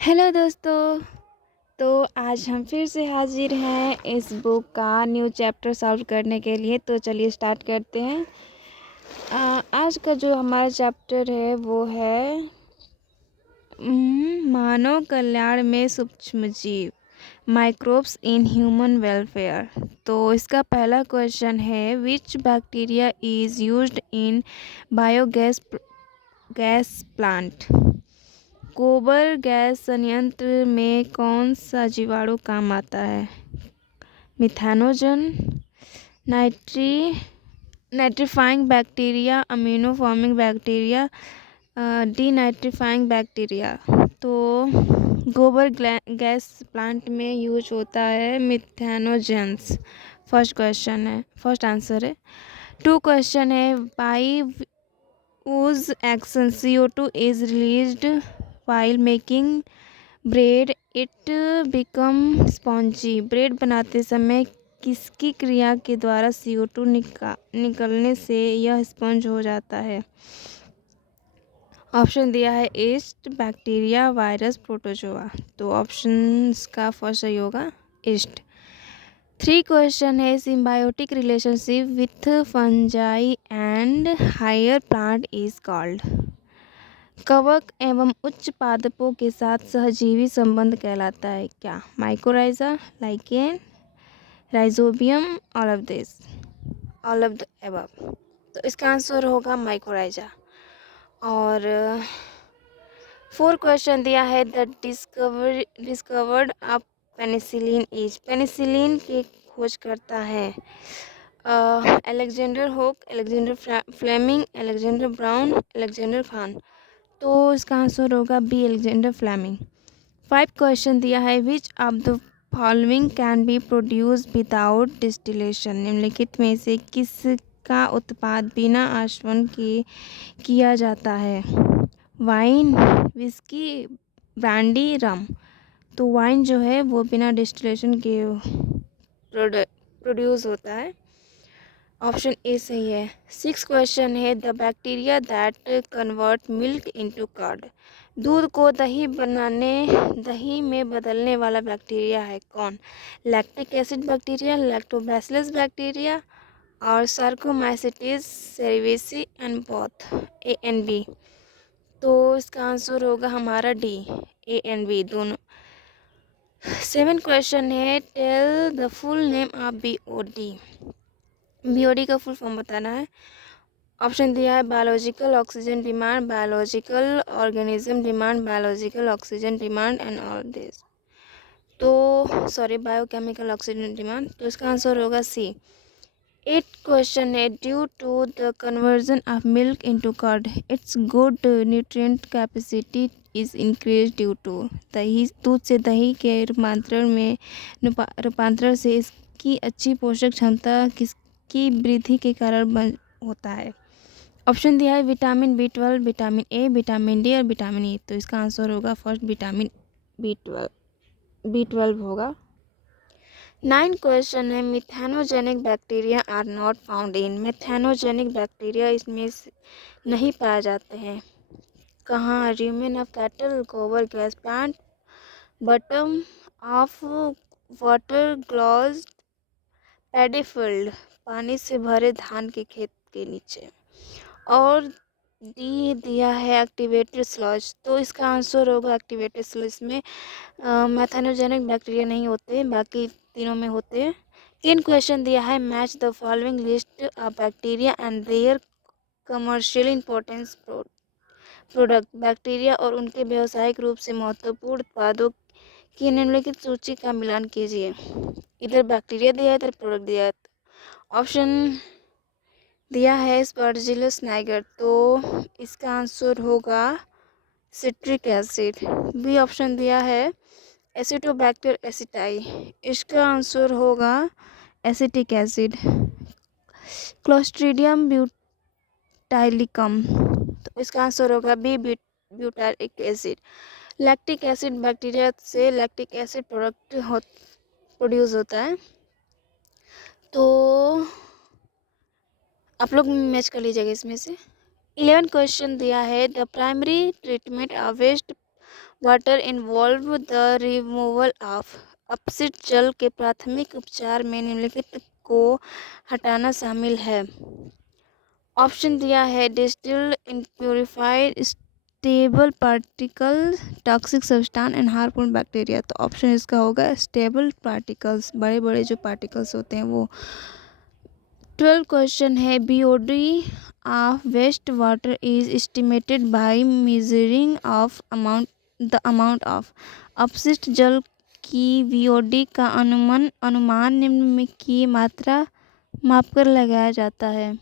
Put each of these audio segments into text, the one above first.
Hello दोस्तों। तो आज हम फिर से हाजिर हैं इस बुक का न्यू चैप्टर सॉल्व करने के लिए। तो चलिए स्टार्ट करते हैं। आज का जो हमारा चैप्टर है वो है मानव कल्याण में सूक्ष्म जीव, माइक्रोब्स इन ह्यूमन वेलफेयर। तो इसका पहला क्वेश्चन है, which bacteria is used in biogas gas plant. गोबर गैस संयंत्र में कौन सा जीवाणु काम आता है? Methanogen, nitri nitrifying bacteria, amino forming bacteria, denitrifying bacteria. तो गोबर गैस प्लांट में यूज होता है मिथेनोजेंस। फर्स्ट आंसर है। टू क्वेश्चन है, by whose action CO2 is released while making bread, it become spongy। Bread बनाते समय किसकी क्रिया के द्वारा CO2 निकलने से यह स्पंज हो जाता है? ऑप्शन दिया है ईस्ट, बैक्टीरिया, वायरस, प्रोटोजोआ। तो ऑप्शन का फर्स्ट सही होगा ईस्ट। थ्री क्वेश्चन है, symbiotic relationship with fungi and higher plant is called. कवक एवं उच्च पादपों के साथ सहजीवी संबंध कहलाता है क्या? Mycorrhiza, lichen, rhizobium, all of the above. तो इसका आंसर होगा माइकोराइजा। और फोर क्वेश्चन दिया है, the discovered of penicillin is. Penicillin की खोज करता है अलेक्जेंडर होक, Alexander Fleming, Alexander Brown, Alexander Khan. तो इसका आंसर होगा B, Alexander Fleming. Five question दिया है, which of the following can be produce without distillation. निम्नलिखित में से किसका उत्पाद बिना आशवन के किया जाता है? वाइन, विस्की, ब्रांडी, रम। तो वाइन जो है वो बिना डिस्टिलेशन के प्रोड्यूस होता है। ऑप्शन ए सही है। सिक्स क्वेश्चन है, the bacteria that convert milk into curd. दूध को दही में बदलने वाला बैक्टीरिया है कौन? Lactic acid bacteria, lactobacillus bacteria, और सार्कोमाइसिटिस cerevisiae and both, A and B. तो इसका आंसर होगा हमारा डी, ए एंड बी दोनों। सेवन क्वेश्चन है, tell the full name of BOD. BOD का फुल फॉर्म बताना है। ऑप्शन दिया है biological oxygen demand, biological organism demand, biological oxygen demand and all this. तो सॉरी, बायोकेमिकल ऑक्सीजन डिमांड। तो इसका आंसर होगा सी। एट क्वेश्चन है, due to the conversion of milk into curd, it's good nutrient capacity is increase due to. दही, दूध से दही के रूपांतरण से इसकी अच्छी पोषक क्षमता किसकी वृद्धि के कारण होता है? ऑप्शन दिया है vitamin B12, vitamin A, vitamin D और विटामिन ई। तो इसका आंसर होगा फर्स्ट, विटामिन B12 होगा। नाइन क्वेश्चन है, methanogenic bacteria are not found in. Methanogenic bacteria इसमें नहीं पाए जाते हैं कहाँ? र्यूमेन ऑफ कैटल, गोबर gas plant, bottom of water glass paddy field, पानी से भरे धान के खेत के नीचे, और डी दिया है एक्टिवेटेड स्लज। तो इसका आंसर होगा एक्टिवेटेड स्लज। में मैथेनोजेनिक बैक्टीरिया नहीं होते, बाकी तीनों में होते हैं। 10 क्वेश्चन दिया है, match the following list of bacteria and their commercial importance product. Bacteria और उनके व्यावसायिक रूप से महत्वपूर्ण उत्पादों की निम्नलिखित सूची का मिलान कीजिए। इधर बैक्टीरिया दिया है, इधर प्रोडक्ट दिया है। ऑप्शन दिया है स्पर्जिलस नाइगर। तो इसका आंसर होगा सिट्रिक एसिड। बी ऑप्शन दिया है एसिटोबैक्टर एसिटाई, इसका आंसर होगा एसिटिक एसिड। क्लोस्ट्रीडियम ब्यूटाइलिकम, तो इसका आंसर होगा B, butylic acid. Lactic acid, bacteria से लैक्टिक एसिड प्रोड्यूस होता है। तो आप लोग मैच कर लीजिएगा इसमें से। 11 क्वेश्चन दिया है, the primary treatment of waste water involve the removal of अपशिष्ट जल के प्राथमिक उपचार में निम्नलिखित को हटाना शामिल है। ऑप्शन दिया है distil impurified stable particle toxic substance and harmful bacteria. तो ऑप्शन इसका होगा स्टेबल पार्टिकल्स, बड़े बड़े जो पार्टिकल्स होते हैं वो। 12 क्वेश्चन है BOD of waste water is estimated by measuring of amount of अपशिष्ट जल की बीओडी का अनुमान निम्न में की मात्रा मापकर लगाया जाता है।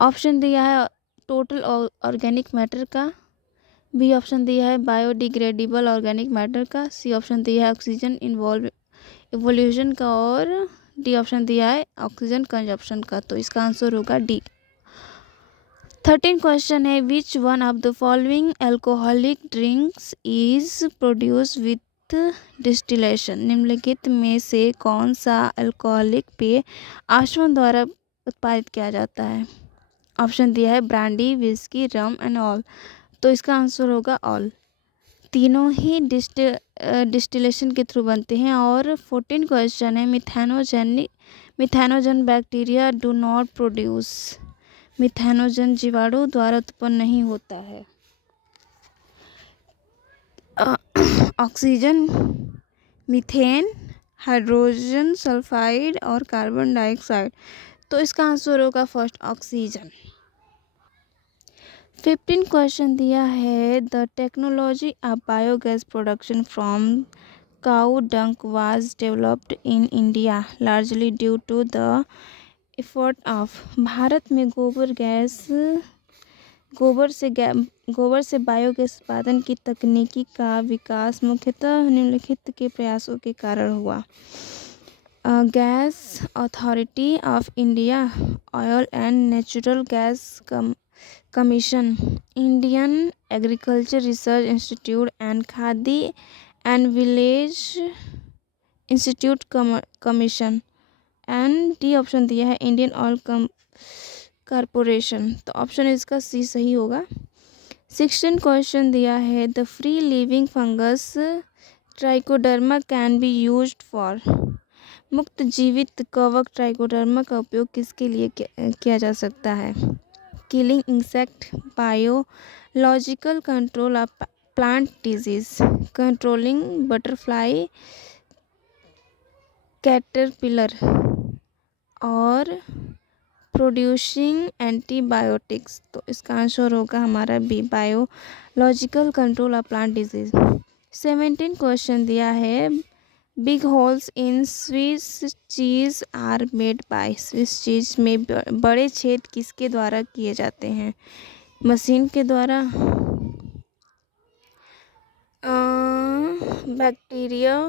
ऑप्शन दिया है टोटल ऑर्गेनिक मैटर का, बी ऑप्शन दिया है बायोडिग्रेडेबल ऑर्गेनिक मैटर का, सी ऑप्शन दिया है ऑक्सीजन इवोल्यूशन का, और डी ऑप्शन दिया है ऑक्सीजन कंजप्शन का। तो इसका आंसर होगा डी। 13 क्वेश्चन है which one of the following alcoholic drinks is produce with distillation. निम्नलिखित में से कौन सा अल्कोहलिक पेय आचमन द्वारा उत्पादित किया जाता है। ऑप्शन दिया है brandy, whisky, rum and all. तो इसका आंसर होगा ऑल। तीनों ही डिस्टिलेशन के थ्रू बनते हैं। और 14 क्वेश्चन है methanogen bacteria do not produce. Methanogen जीवाणु द्वारा उत्पन्न नहीं होता है। ऑक्सीजन, मीथेन, हाइड्रोजन सल्फाइड और कार्बन डाइऑक्साइड। तो इसका आंसर होगा फर्स्ट ऑक्सीजन। 15 क्वेश्चन दिया है the technology of biogas production from cow dung was developed in India largely due to the effort of. भारत में गोबर से बायोगैस उत्पादन की तकनीकी का विकास मुख्यतः निम्नलिखित के प्रयासों के कारण हुआ। Gas authority of India, oil and natural gas commission, Indian agriculture research institute and khadi and village institute commission, and D option दिया है इंडियन ऑयल कॉरपोरेशन। तो ऑप्शन इसका सी सही होगा। 16 क्वेश्चन दिया है the free living fungus trichoderma can be used for. मुक्त जीवित कवक ट्राइकोडर्मा का उपयोग किसके लिए किया जा सकता है। Killing insect, biological control of plant disease, controlling butterfly caterpillar, और प्रोड्यूसिंग एंटीबायोटिक्स। तो इसका आंसर होगा हमारा B biological control of plant disease. 17 question दिया है big holes in Swiss cheese are made by. Swiss cheese में बड़े छेद किसके द्वारा किए जाते हैं। मशीन के द्वारा, bacteria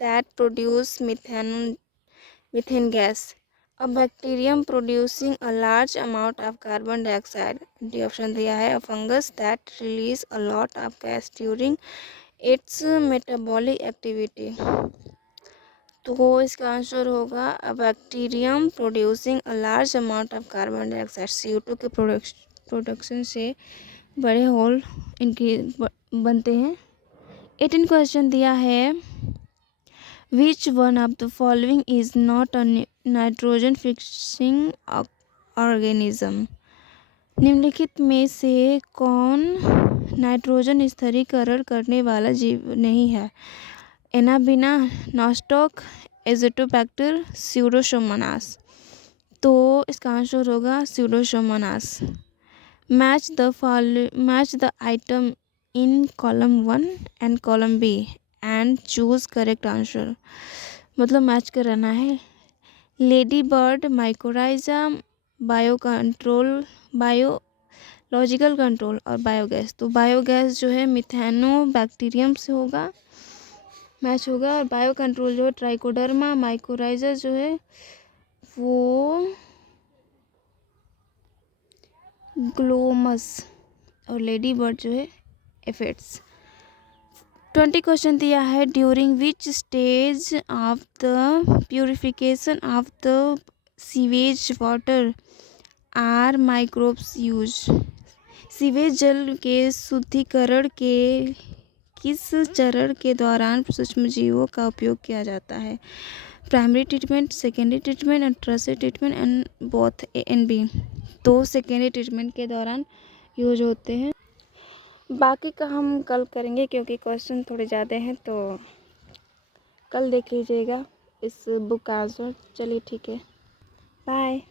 that produce methane gas, a bacterium producing a large amount of carbon dioxide। D option दिया है a fungus that release a lot of gas during its metabolic activity। तो इसका आंसर होगा a bacterium producing a large amount of carbon dioxide। CO2 के production से बड़े whole इनकी बनते हैं। 18 क्वेश्चन दिया है Which one of the following is not a nitrogen fixing organism। निम्नलिखित में से कौन नाइट्रोजन स्थिरीकरण करने वाला जीव नहीं है। Anabaena, Nostoc, Azotobacter, Pseudomonas. तो इसका आंसर होगा Pseudomonas. Match the item in column 1 and column B and choose correct answer. मतलब मैच कराना है। Ladybird, mycorrhiza, biological control और बायोगैस। तो बायोगैस जो है मिथेनोबैक्टीरियम से होगा, मैच होगा। और बायो कंट्रोल जो है ट्राइकोडर्मा, माइकोराइजा जो है वो ग्लोमस, और लेडी बर्ड जो है एफिड्स। 20 क्वेश्चन दिया है during which stage of the purification of the sewage water are microbes use. Sewage जल के शुद्धिकरण के किस चरण के दौरान सूक्ष्मजीवों का उपयोग किया जाता है? Primary treatment, secondary treatment and tertiary treatment and both A and B. तो सेकेंडरी ट्रीटमेंट के दौरान यूज होते हैं। बाकी का हम कल करेंगे क्योंकि क्वेश्चन थोड़े ज़्यादा हैं, तो कल देख लीजिएगा इस बुक का आंसर। चलिए ठीक है, बाय।